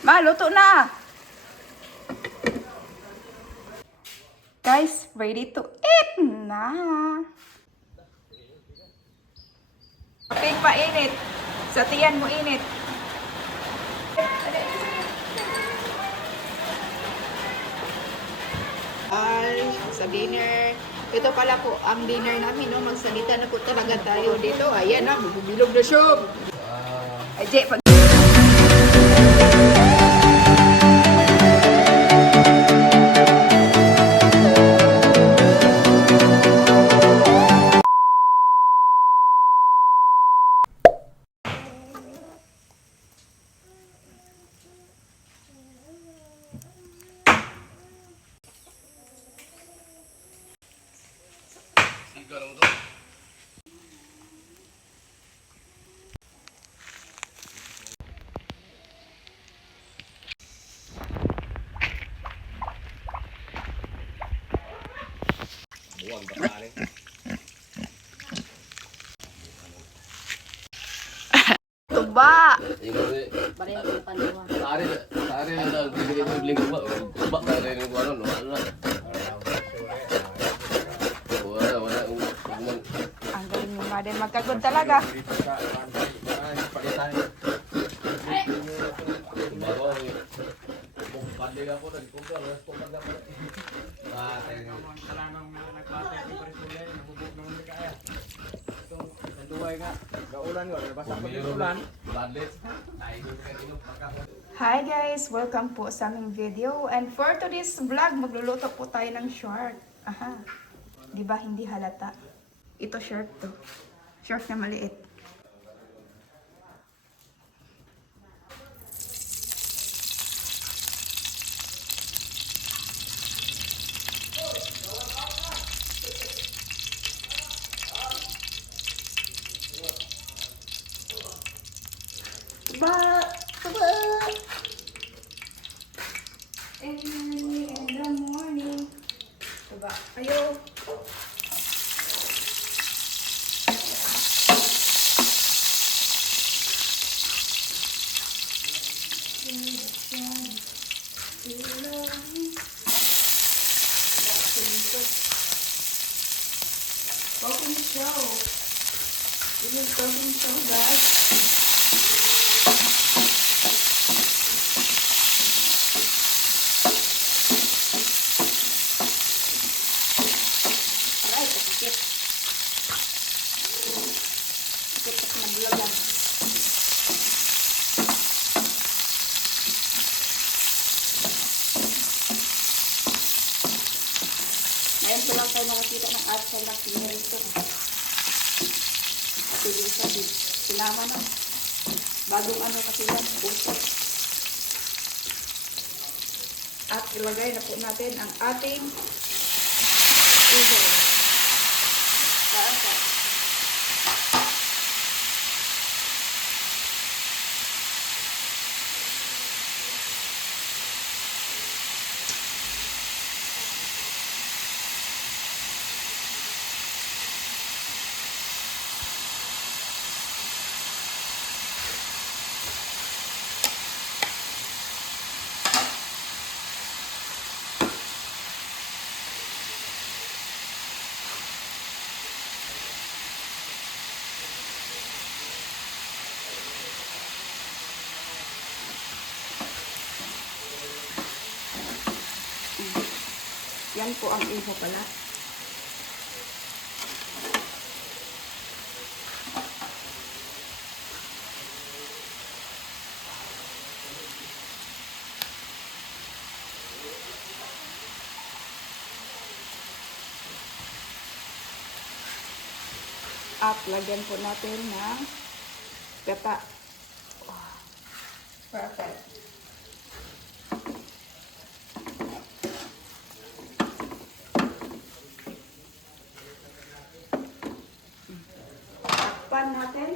Ma, luto na! Guys, ready to eat na! Kapig pa init. Sa tiyan mo init. Sa dinner. Ito pala po ang dinner namin, no? Magsalita na po talaga tayo dito. Ayan na, bubilog na siya. Ay, Jay, pag... Buang baka rin. Tuba! Pareho ng panluwa. Tari na bibigay mo bling ba? Ba tari ng ano no? Wala. Ang galing mo nga din magkagod talaga. Palitan. Bago pandi ako nagkumpra, resto pag dapat. Talagang nagpatay ko pa rin sila, nabubog naman ni kaya. Itong sanduway nga, gaulan ko, nabasa ko yung ulan. Hi guys! Welcome po sa aming video. And for today's vlog, magluluto po tayo ng short. Aha. Di ba hindi halata? Ito short to. Short na maliit. Tuba! Early in the morning. Tuba. Ayo. Cooking show. This is cooking show, guys. Aray, sakit. Sakit kasi nabulagan. Ngayon ko lang tayo nakakita ng atsal na pinirito. Pilisa din. Sinama na. Bagong ano kasi yan, usap. At ilagay na po natin ang ating ulo. Saan ka? Yan po ang iho pala. At lagyan po natin ng gata. Wow. Perfect. Takpan natin.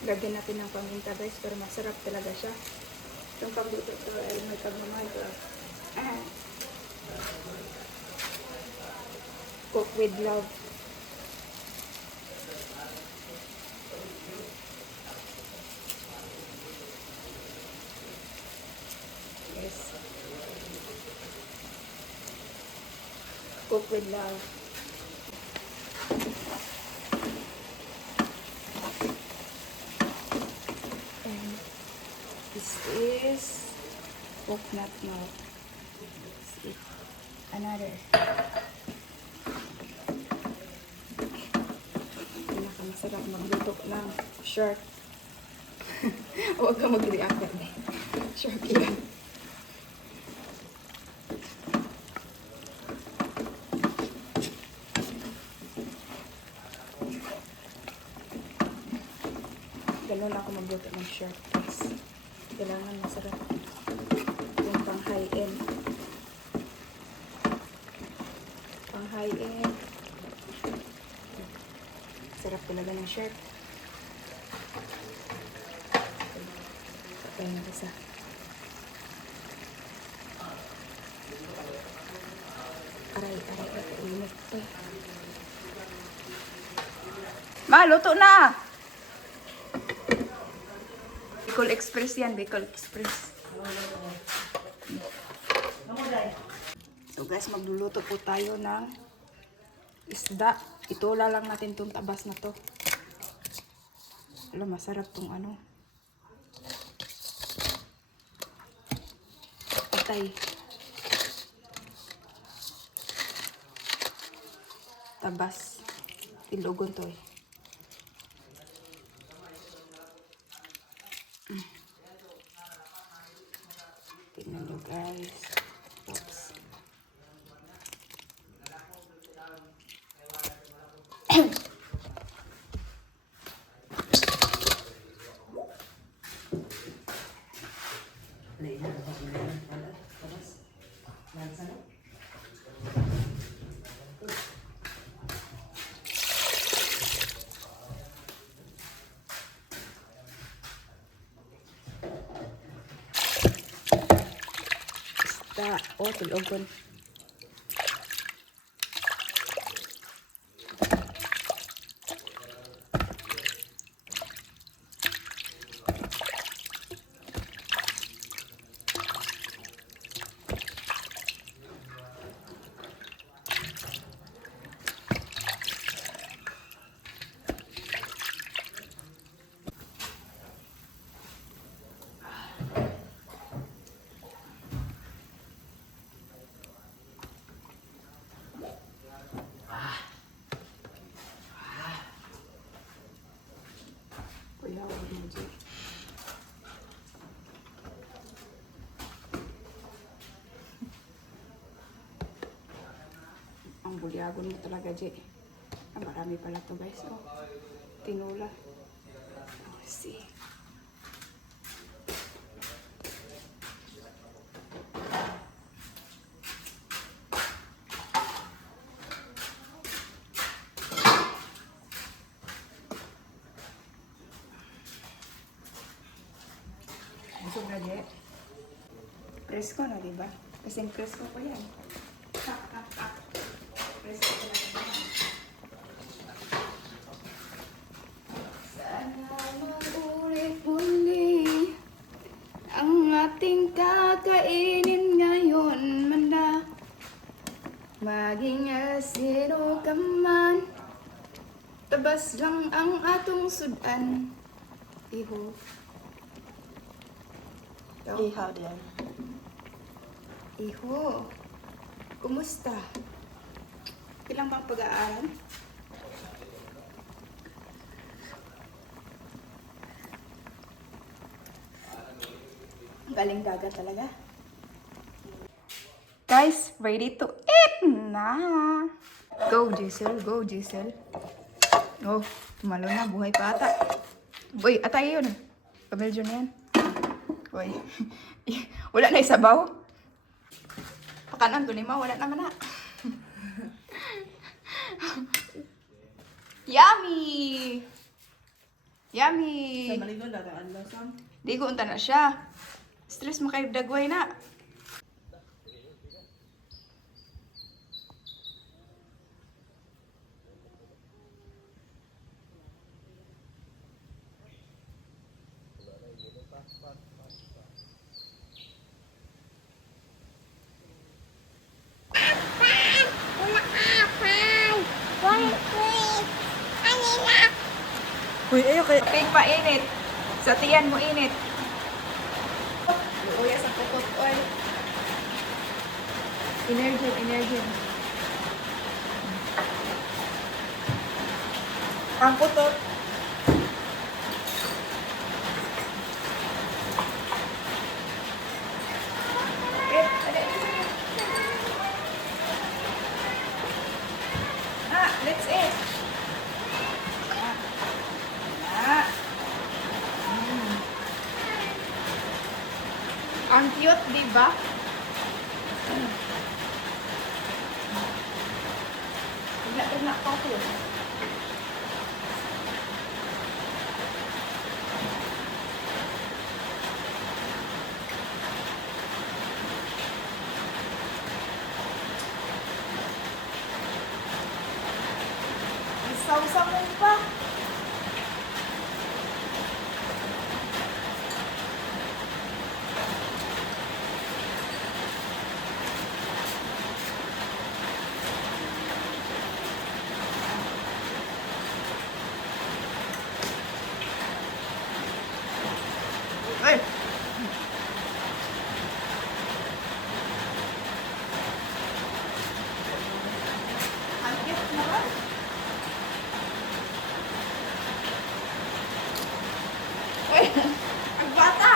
Lagyan natin ng paminta guys, pero masarap talaga siya. Itong pagluto to ay may pagmamahal to. Ah. Cook with love. Yes. Cook with love. And this is coconut milk. This is another. Pinakamasarap magluto ng short. Huwag ka mag-react eh. Short yan. Ganun ako magluto ng short guys. Kailangan masarap. Yung pang high-end. Pang high-end. Sarap talaga ng short. Patay na isa. Aray. Init pa. Ma, luto na! Bicol Express yan, Bicol Express. So guys, magluluto po tayo ng isda. Itula lang natin itong tabas na to. Alam, masarap tong ano. Patay. Tabas. Ilogon to eh. Tingnan nyo guys. Oops. Oh, tulogon. Ang bulyagon mo talaga, Jay. Ah, marami pala to guys. Oh, tinula. Oh, see. Busog na, Jay. Presko na, diba? Kasing presko ko yan. Presko ko na yan. Sana mag-ulit-uli ang ating kakainin ngayon man na maging asino ka man. Tabas lang ang atong sudan. Iho. Ihaw din. Iho, kumusta? Ilang bang pag-aaral? Galing dagat talaga. Guys, ready to eat na! Go, Giselle. Go, Giselle. Oh, tumalo na. Buhay pa ata. Uy, atay yun. Pamilyo na yan. Uy, wala na isabaw. Pakanan ko ni Ma, wala naman na. Yummy! Yummy! Sa maligon daw ang lasam. Digo unta na siya. Stress mo kayo dagway na. Uy, ayo kay Pig pa init. Sa tiyan mo init. Uya sa pukot oil. Energy. ang putot. Let's eat. Ang cute, di ba? Tignan ko ito. Isaw-saw mo pa. Ay! Ang cute naman. Ay! Ang bata!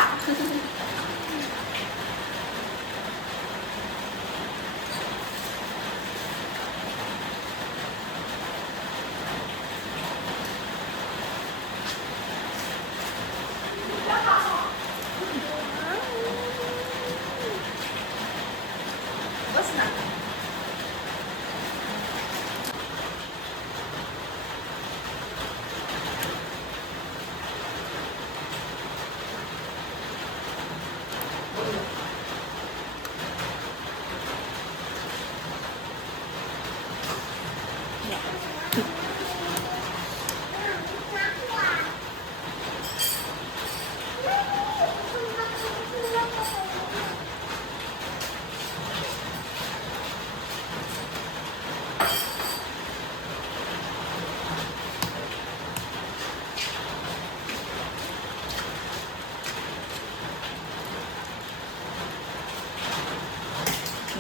Bas na.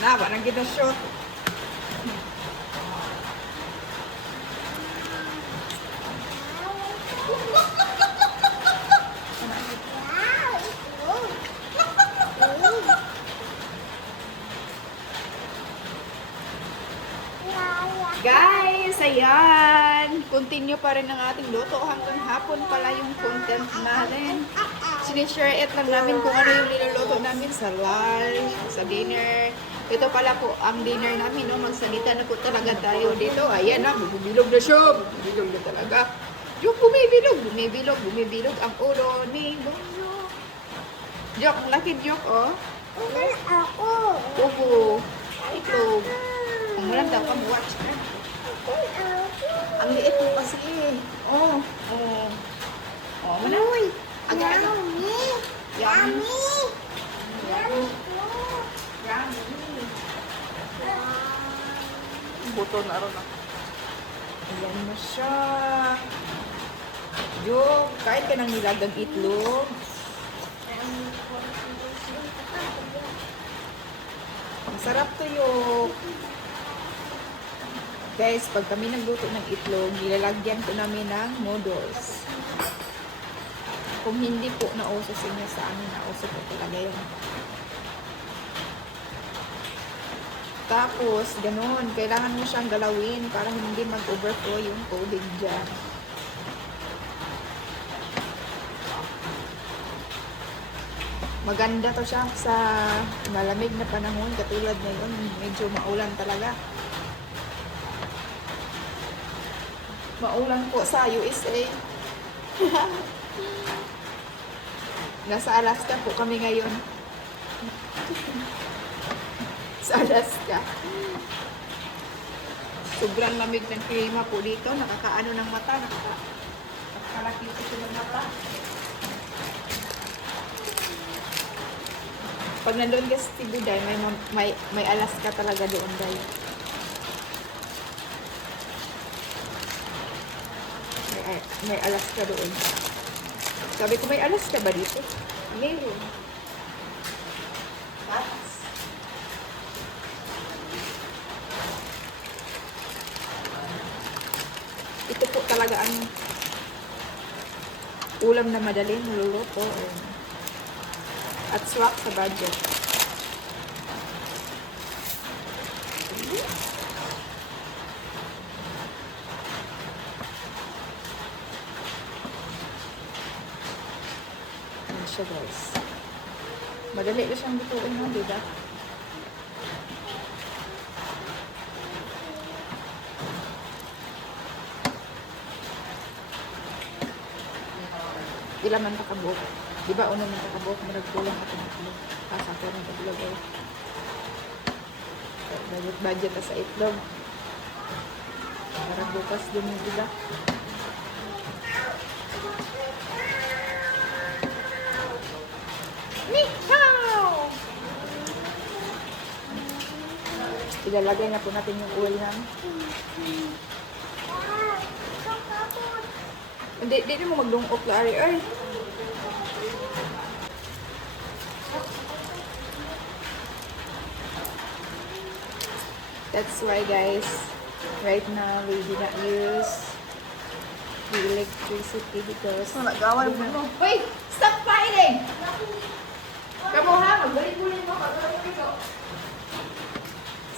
Na, ba nang gina-shoot? Guys, ayan. Continue pa rin ang ating luto. Hanggang hapon pala yung content natin. Sinishare it lang namin kung ano yung niluluto namin sa lunch, sa dinner. Ito pala po ang dinner namin. No? Magsalita na po talaga tayo dito. Ayan na, bumibilog na siya. Bumibilog na talaga. Yung bumibilog ang ulo ni Bonyo. Joke, laki joke, oh. Opo. Itlog. Ang malam daw ka watch. Ang liit mo kasi eh. Oh. Mana? Yummy. Buto na ron ah. Ayan na siya. Yo, kahit ka nang nilagang itlog. Masarap to yo. Guys, pag kami nagluto ng itlog, nilalagyan ko namin ng noodles. Kung hindi po nauso sa inyo sa amin, nauso po talaga yun. Tapos, ganun, kailangan mo siyang galawin para hindi mag-overflow yung tubig dyan. Maganda to siya sa malamig na panahon, katulad ngayon, medyo maulan talaga. Maulan po sa USA. Nasa Alaska po kami ngayon. Sa Alaska. Sobrang lamig ng klima po dito. Nakakaano ng mata. Nakakalakit ito ng mata. Pag nandun ka sa Tibuday, may Alaska talaga doon dahil. May Alaska doon. Sabi ko, may Alaska ba dito? Meron. Patas. Ito po talaga ang ulam na madaling niluluto. At swak sa budget. Ayan siya guys. Madali na siyang lutuin mo, diba? Ilan man kakabok. Diba una man kakabok, maragkulang ako ng itlog. Kasa ko ng itlog eh. Budget na sa itlog. Para bukas din yung iba. Meow! Ilalagay na po natin yung oil namin. Hindi mo maglungkot, Larry. Ay! That's why, guys, right now we do not use the electricity because... Nag-away mo. Wait! Stop fighting! Kamu ha? Magbalik-bulik mo. Magbalik-bulik mo.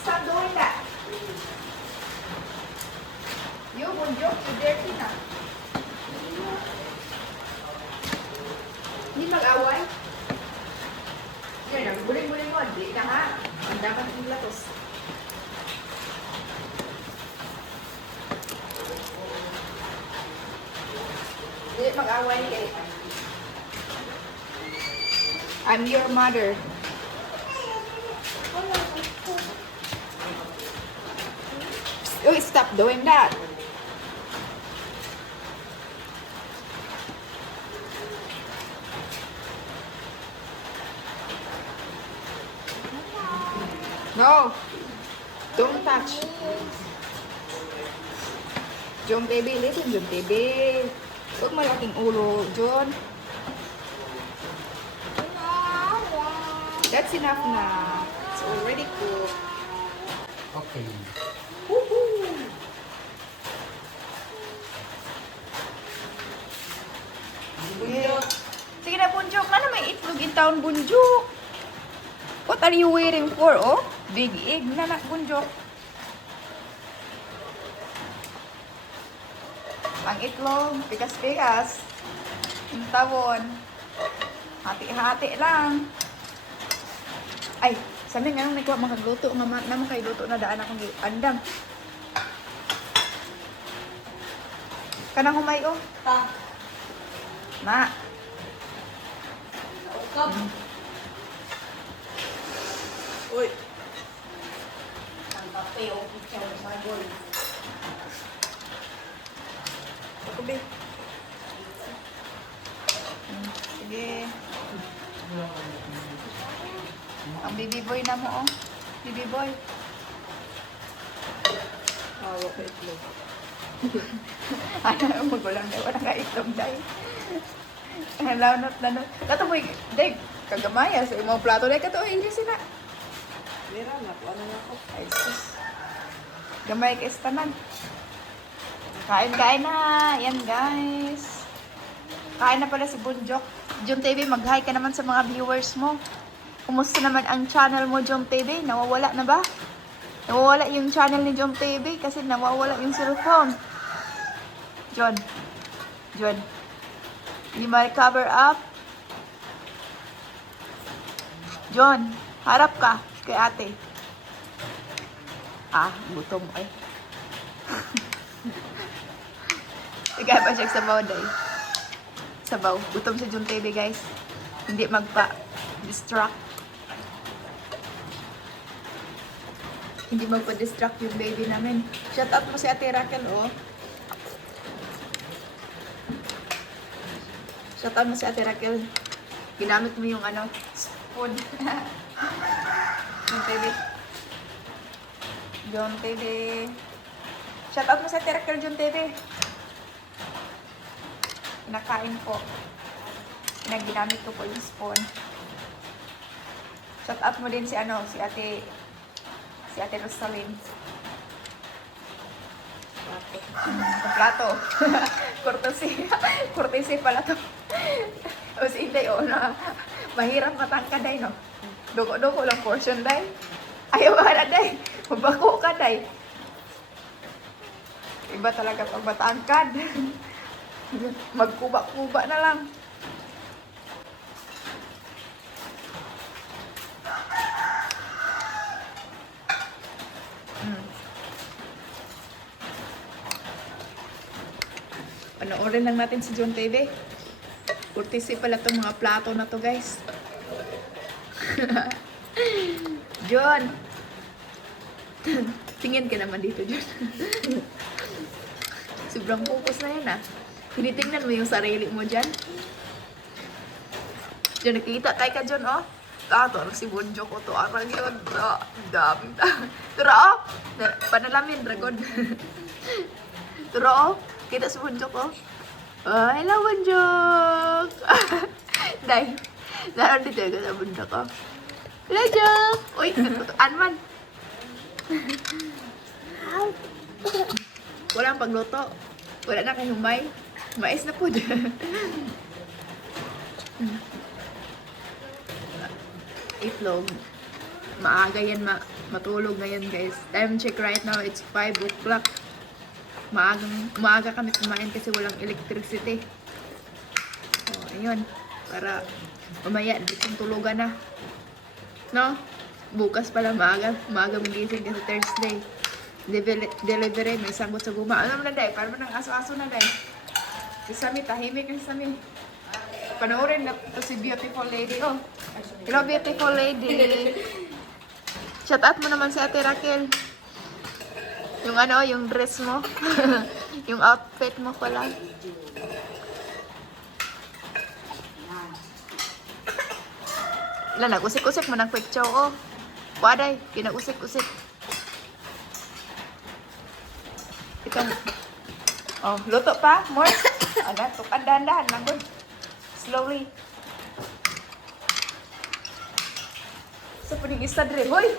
Stop doing that. You bunjok, you dirty na. Hindi mag-away. Yan, buling-buling mo. Hindi na ha. Ang dapat yung latos. Hindi mag-away ni Kay. I'm your mother. Oh, stop doing that. No. Don't touch. John baby, listen, John baby. Huwag malaking ulo, John. That's enough na. It's already cooked. Okay. Woohoo! Yeah. Sige na, Bunjok. Ano may itlog in town, Bunjok? What are you waiting for, oh? Big egg na na, Bunjok. Ang itlog, pikas-pikas. Yung tawon. Hati-hati lang. Ay, sabi nga nung nagkuha makagluto, naman kayo luto na daan akong andam. Kanang humay, oh. Ta. Ma. Come. Uy. Ang kape o picture sa gol. Ako, be. Sige. Ang baby boy na mo, oh. Baby boy. Hawak ka itlog. Ano, magulang na. Wala nga itlog, day. Lanot. Kato mo, day, kagamaya sa imong plato. Day, kato, hindi sila. Meron na po. Ano na ako? Ay, sus. Gamay ka istanan. Kain na. Yan, guys. Kain na pala si Bunjok. Jom TV, mag-hi ka naman sa mga viewers mo. Kumusta naman ang channel mo, Jom TV? Nawawala na ba? Nawawala yung channel ni Jom TV kasi nawawala yung cellphone. John. Hindi ma-cover up. John, harap ka kay ate. Ah, gutom ay. Tigay pa siya sa bawday. sabaw. Gutom si Jun TV, guys. Hindi magpa-distract. Hindi magpa-distract yung baby namin. Shout out mo si Ate Raquel, oh. Shout out mo si Ate Raquel. Ginamit mo yung ano, spoon. Jun TV. Jun TV. Shout out mo sa Ate Raquel, Jun TV. Nakain po. Ginamit ko po yung spoon. Shout out mo din si ano, si Ate Rosalyn. Sa plato. Courtesy pala to. O si Inday, oh, na mahirap matangkad, day, no? Dugo-dugo lang portion, day. Ayaw ka na, day. Mabako ka, day. Iba talaga pag matangkad. Magkuba-kuba na lang. Panoorin lang natin si Jun TV. Courtesy pala itong mga plato na to, guys. John! Tingin ka naman dito, John. Sobrang focus na yan, ah. Tinitingnan mo yung sarili mo dyan. John, nakikita tayo ka, John, oh. Tato, si Bonjo ko to. Arang yun. Dami. Turo, oh. Panalamin, dragon. Turo, oh. Kita si Bonjo ko. Oh, hello, Bonjo. Day. Naroon dito ka sa Bonjo ko. Hello, Jok. Uy, natutuan man. Walang pagluto. Wala na kay humay. Mais na po. Itlog. Maaga yan matulog ngayon, guys. Time check right now, it's 5 o'clock. Maaga kami kumain kasi walang electricity. So, ayun. Para mamaya, ditong tulugan na. No? Bukas pala maaga magising kasi Thursday. Delivery, may sagot sa guma. Ano mo na, day? Parang nang aso-aso na, day. Si Sami, tahimik ang Sami. Panoorin na to si Beautiful Lady. Oh, hello, Beautiful Lady. Shout out mo naman si Ate Raquel. Yung ano, yung dress mo. Yung outfit mo pala. Wala, nag-usik-usik mo ng quick chow, oh. Waday, kinag-usik-usik. Itong, oh, luto pa, more. Ano, tukad dahan-dahan lang, good. Slowly. Sa paningista dre, hoy!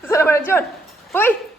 Saan naman na, John? Hoy!